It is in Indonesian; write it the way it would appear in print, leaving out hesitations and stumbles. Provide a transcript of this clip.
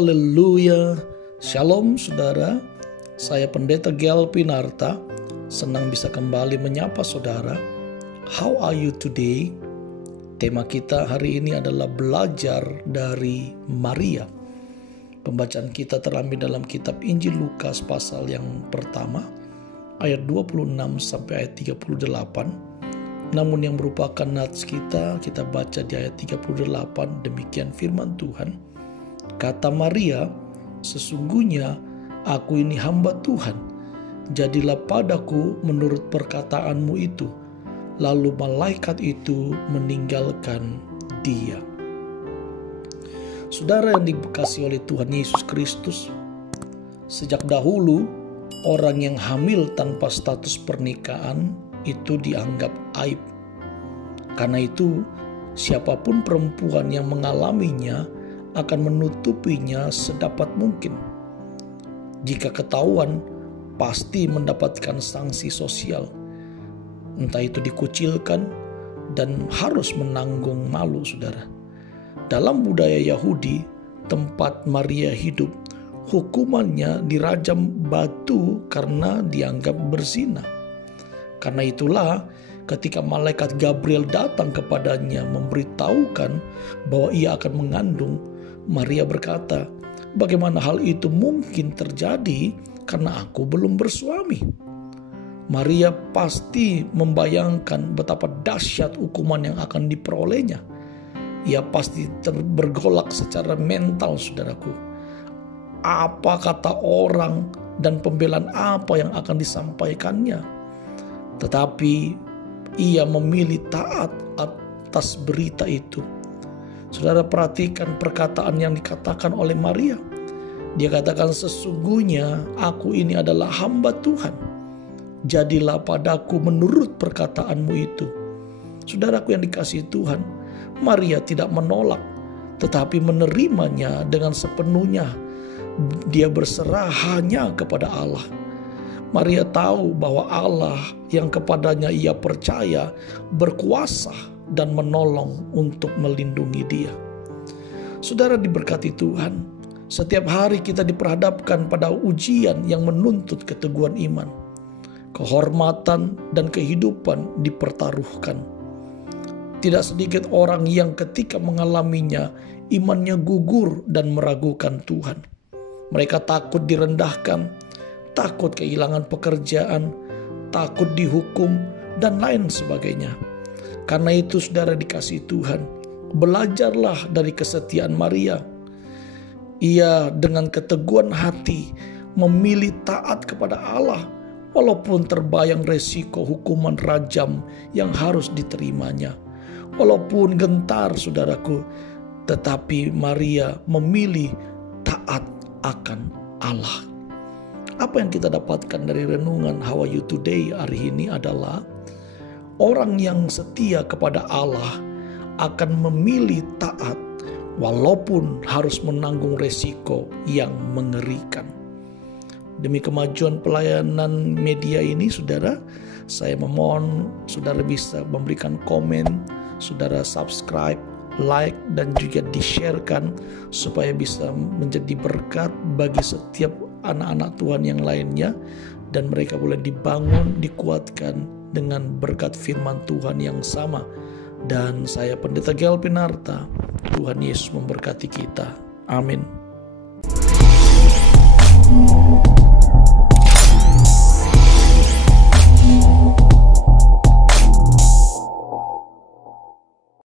Haleluya. Shalom saudara. Saya Pendeta Gel Pinarta. Senang bisa kembali menyapa saudara. How are you today? Tema kita hari ini adalah belajar dari Maria. Pembacaan kita terambil dalam kitab Injil Lukas pasal yang pertama, ayat 26 sampai ayat 38. Namun yang merupakan nats kita baca di ayat 38, demikian firman Tuhan. Kata Maria, sesungguhnya aku ini hamba Tuhan, jadilah padaku menurut perkataanmu itu. Lalu malaikat itu meninggalkan dia. Saudara yang dikasihi oleh Tuhan Yesus Kristus, sejak dahulu orang yang hamil tanpa status pernikahan itu dianggap aib. Karena itu, siapapun perempuan yang mengalaminya akan menutupinya sedapat mungkin. Jika ketahuan, pasti mendapatkan sanksi sosial. Entah itu dikucilkan dan harus menanggung malu, saudara. Dalam budaya Yahudi, tempat Maria hidup, hukumannya dirajam batu karena dianggap berzina. Karena itulah ketika malaikat Gabriel datang kepadanya memberitahukan bahwa ia akan mengandung, Maria berkata, bagaimana hal itu mungkin terjadi karena aku belum bersuami? Maria pasti membayangkan betapa dahsyat hukuman yang akan diperolehnya. Ia pasti bergolak secara mental, saudaraku. Apa kata orang dan pembelaan apa yang akan disampaikannya? Tetapi ia memilih taat atas berita itu. Saudara, perhatikan perkataan yang dikatakan oleh Maria. Dia katakan, sesungguhnya aku ini adalah hamba Tuhan. Jadilah padaku menurut perkataanmu itu. Saudaraku yang dikasihi Tuhan, Maria tidak menolak, tetapi menerimanya dengan sepenuhnya. Dia berserah hanya kepada Allah. Maria tahu bahwa Allah yang kepadanya ia percaya berkuasa dan menolong untuk melindungi dia. Saudara diberkati Tuhan, setiap hari kita diperhadapkan pada ujian yang menuntut keteguhan iman. Kehormatan dan kehidupan dipertaruhkan. Tidak sedikit orang yang ketika mengalaminya imannya gugur dan meragukan Tuhan. Mereka takut direndahkan, takut kehilangan pekerjaan, takut dihukum, dan lain sebagainya. Karena itu saudara dikasihi Tuhan, belajarlah dari kesetiaan Maria. Ia dengan keteguhan hati memilih taat kepada Allah, walaupun terbayang resiko hukuman rajam yang harus diterimanya. Walaupun gentar saudaraku, tetapi Maria memilih taat akan Allah. Apa yang kita dapatkan dari renungan How Are You Today hari ini adalah orang yang setia kepada Allah akan memilih taat walaupun harus menanggung resiko yang mengerikan. Demi kemajuan pelayanan media ini, saudara, saya memohon saudara bisa memberikan komen, saudara subscribe, like, dan juga di-sharekan supaya bisa menjadi berkat bagi setiap anak-anak Tuhan yang lainnya, dan mereka boleh dibangun, dikuatkan dengan berkat firman Tuhan yang sama. Dan saya Pendeta Gel Pinarta, Tuhan Yesus memberkati kita. Amin.